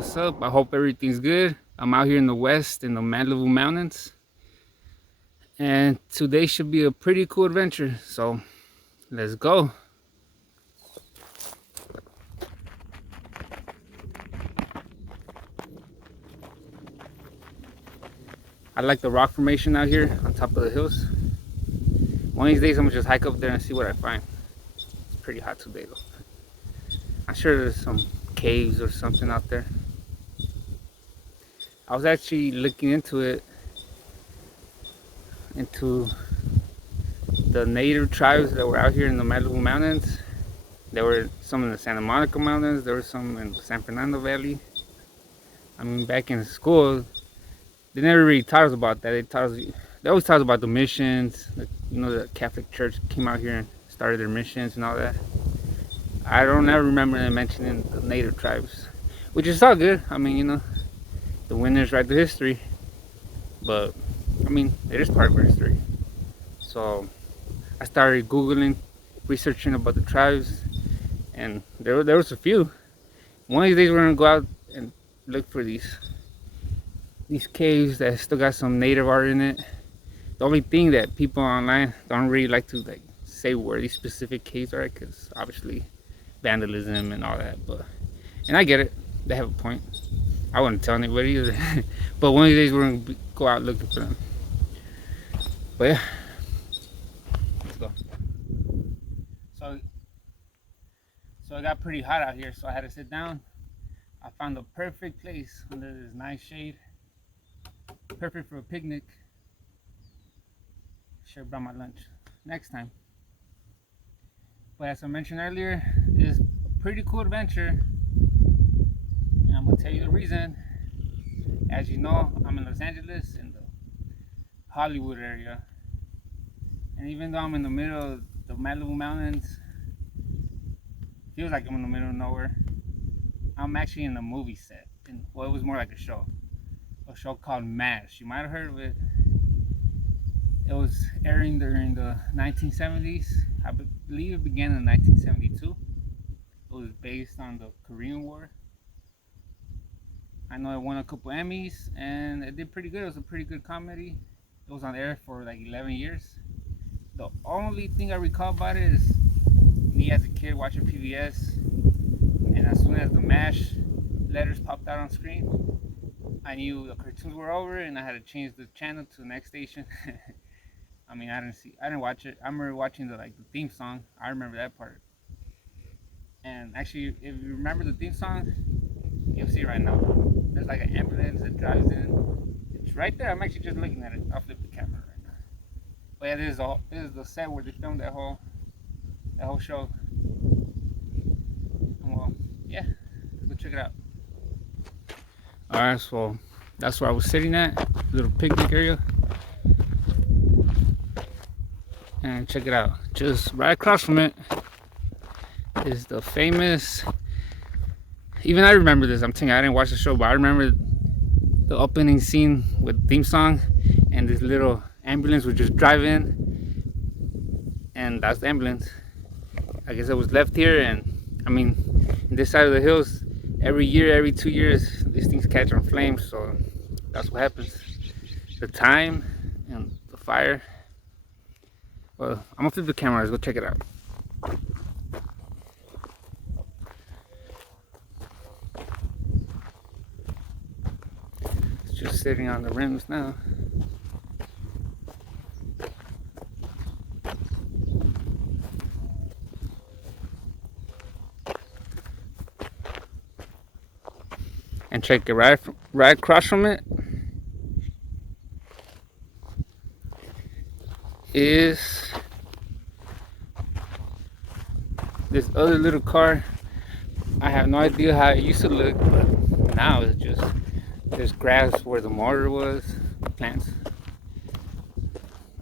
what's up? I hope everything's good. I'm out here in the west in the Malibu mountains, and today should be a pretty cool adventure. So let's go. I like the rock formation out here on top of the hills. One of these days I'm gonna just hike up there and see what I find. It's pretty hot today though. I'm sure there's some caves or something out there. I was actually looking into the native tribes that were out here in the Malibu Mountains. There were some in the Santa Monica Mountains. There were some in the San Fernando Valley. I mean, back in school, they never really taught us about that. They always taught us about the missions. The Catholic Church came out here and started their missions and all that. I don't ever remember them mentioning the native tribes, which is all good. I mean, the winners write the history. But I mean, it is part of our history. So I started Googling, researching about the tribes, and there was a few. One of these days we're gonna go out and look for these caves that still got some native art in it. The only thing that people online don't really like to say where these specific caves are, because obviously vandalism and all that. And I get it, they have a point. I wouldn't tell anybody either. But one of these days we're gonna go out looking for them. But yeah, let's go. So it got pretty hot out here, so I had to sit down. I found the perfect place under this nice shade. Perfect for a picnic. Should have brought my lunch next time. But as I mentioned earlier, this is a pretty cool adventure. And I'm gonna tell you the reason. As you know, I'm in Los Angeles in the Hollywood area. And even though I'm in the middle of the Malibu Mountains, feels like I'm in the middle of nowhere. I'm actually in a movie set. It was more like a show called M.A.S.H. You might have heard of it. It was airing during the 1970s. I believe it began in 1972. It was based on the Korean War. I know it won a couple Emmys and it did pretty good. It was a pretty good comedy. It was on air for like 11 years. The only thing I recall about it is me as a kid watching PBS, and as soon as the M.A.S.H. letters popped out on screen, I knew the cartoons were over and I had to change the channel to the next station. I mean, I didn't watch it. I remember watching the theme song. I remember that part. And actually, if you remember the theme song, you'll see right now. There's like an ambulance that drives in. It's right there. I'm actually just looking at it. I'll flip the camera right now. But yeah, this is the set where they filmed that whole show. Well, yeah, let's go check it out. Alright, so that's where I was sitting at, little picnic area. And check it out, just right across from it is the famous, even I remember this, I'm telling you, I didn't watch the show, but I remember the opening scene with the theme song, and this little ambulance would just drive in, and that's the ambulance. I guess it was left here, and I mean, in this side of the hills, every year, every 2 years, these things catch on flames, so that's what happens. The time and the fire. Well, I'm gonna flip the camera, let's go check it out. It's just sitting on the rims now. And check it right across from it is this other little car. I have no idea how it used to look, but now it's just there's grass where the motor was, plants.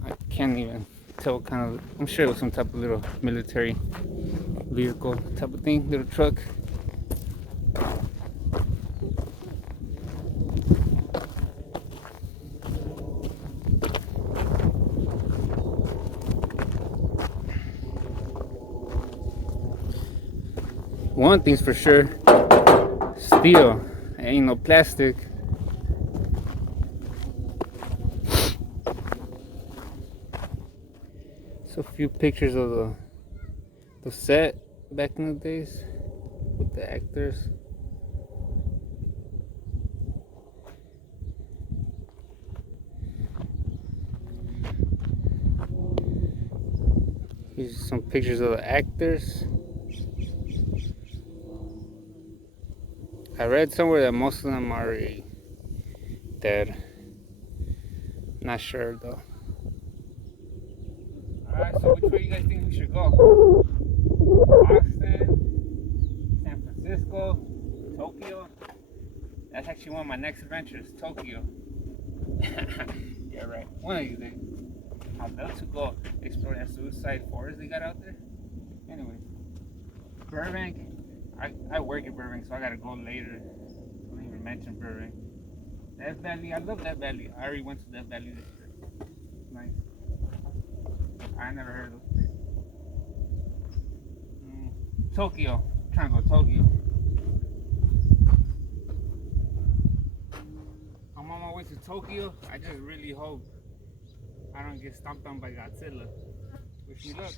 I can't even tell what kind of, I'm sure it was some type of little military vehicle type of thing, little truck. One thing's for sure, steel Ain't no plastic. So a few pictures of the set back in the days with the actors. Here's some pictures of the actors. I read somewhere that most of them are already dead. Not sure though. Alright, so which way you guys think we should go? Boston, San Francisco, Tokyo? That's actually one of my next adventures, Tokyo. Yeah, right. One of these days. I'd love to go explore that suicide forest they got out there. Anyways, Burbank. I work in Burbank, so I gotta go later. Don't even mention Burbank. Death Valley, I love Death Valley. I already went to Death Valley this year. Nice. I never heard of it. Tokyo. I'm trying to go Tokyo. I'm on my way to Tokyo. I just really hope I don't get stomped on by Godzilla. Wish me luck.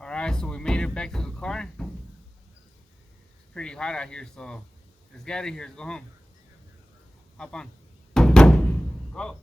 Alright, so we made it back to the car. It's pretty hot out here, so let's get out of here. Let's go home. Hop on. Go.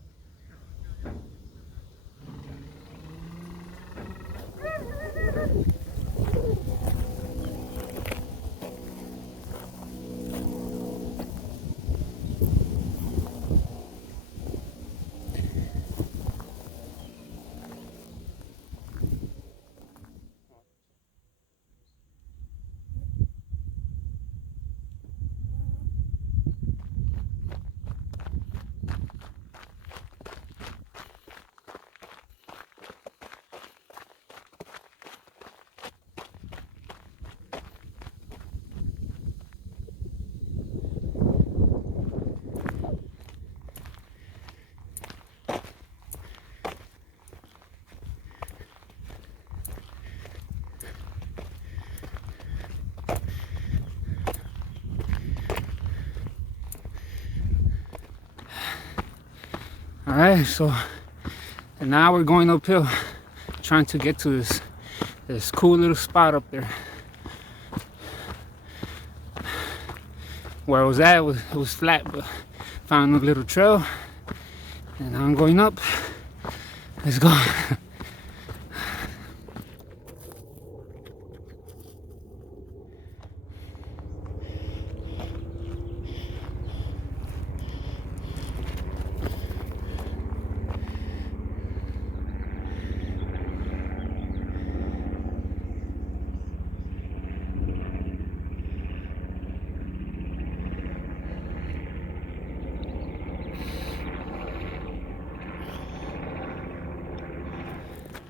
Alright, so and now we're going uphill, trying to get to this cool little spot up there. Where I was at, it was flat, but found a little trail, and now I'm going up. Let's go.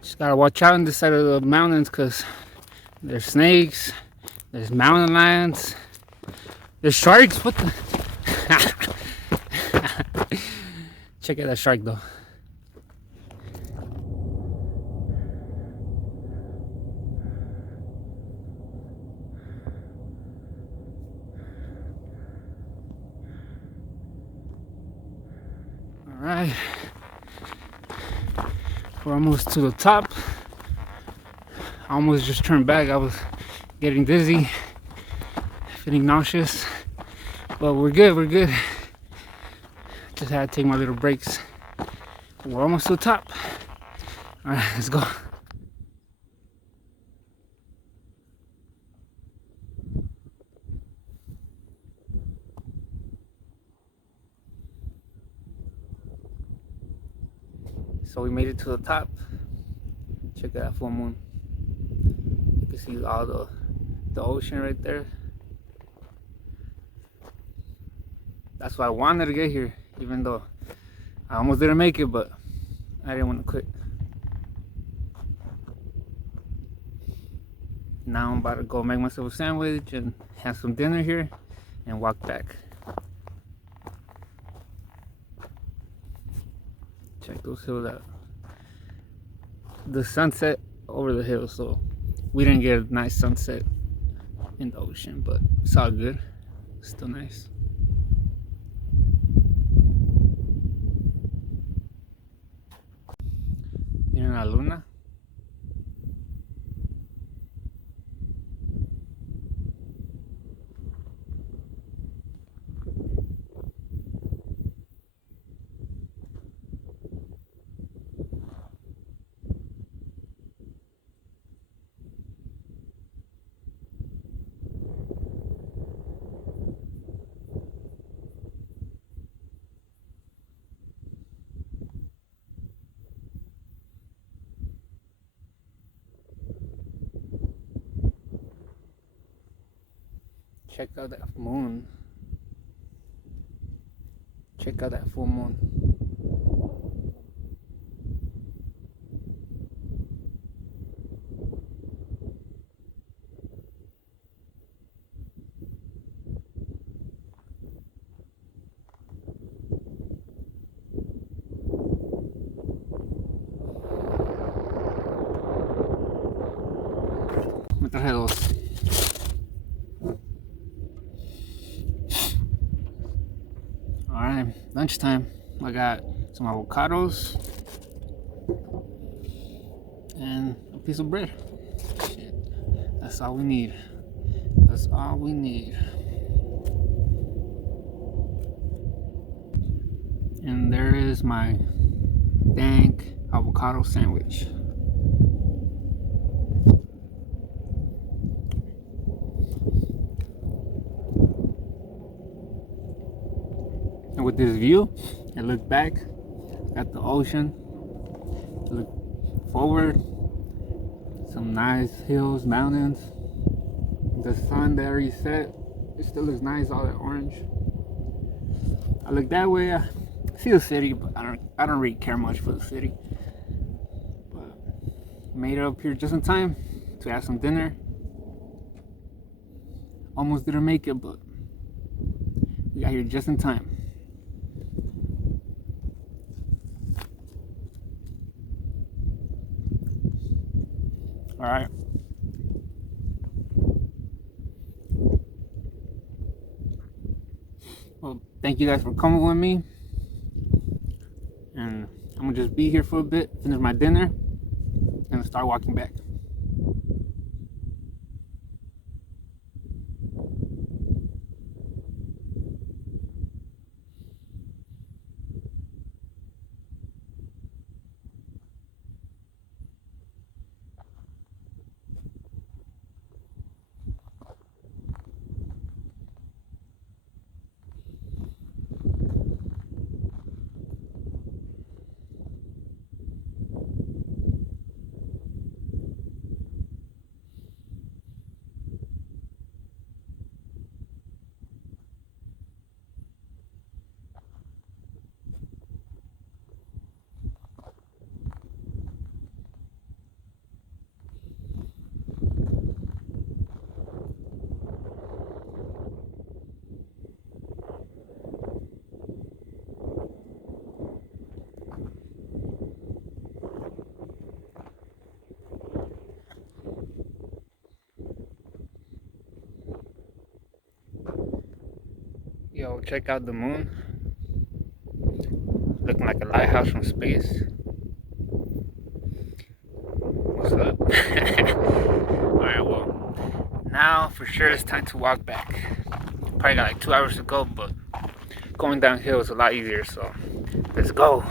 Just gotta watch out on this side of the mountains because there's snakes, there's mountain lions, there's sharks. What the? Check out that shark though. Alright. We're almost to the top. I almost just turned back. I was getting dizzy, feeling nauseous. But we're good, we're good. Just had to take my little breaks. We're almost to the top. Alright, let's go. So we made it to the top. Check out that full moon. You can see all the ocean right there. That's why I wanted to get here, even though I almost didn't make it, but I didn't want to quit. Now I'm about to go make myself a sandwich and have some dinner here and walk back. Check those hills out. The sunset over the hills, so we didn't get a nice sunset in the ocean, but it's all good. Still nice. Miren la luna. Check out that moon. Check out that full moon. Me traje dos. Alright, lunchtime. I got some avocados and a piece of bread. Shit. That's all we need. That's all we need. And there is my dank avocado sandwich. And with this view, I look back at the ocean, look forward, some nice hills, mountains. The sun that already set, it still looks nice, all that orange. I look that way, I see the city, but I don't really care much for the city. But made it up here just in time to have some dinner. Almost didn't make it, but we got here just in time. All right. Well, thank you guys for coming with me. And I'm gonna just be here for a bit, finish my dinner, and start walking back. Yo, check out the moon. Looking like a lighthouse from space. What's up? Alright, well, now for sure it's time to walk back. Probably got like 2 hours to go, but going downhill is a lot easier, so let's go.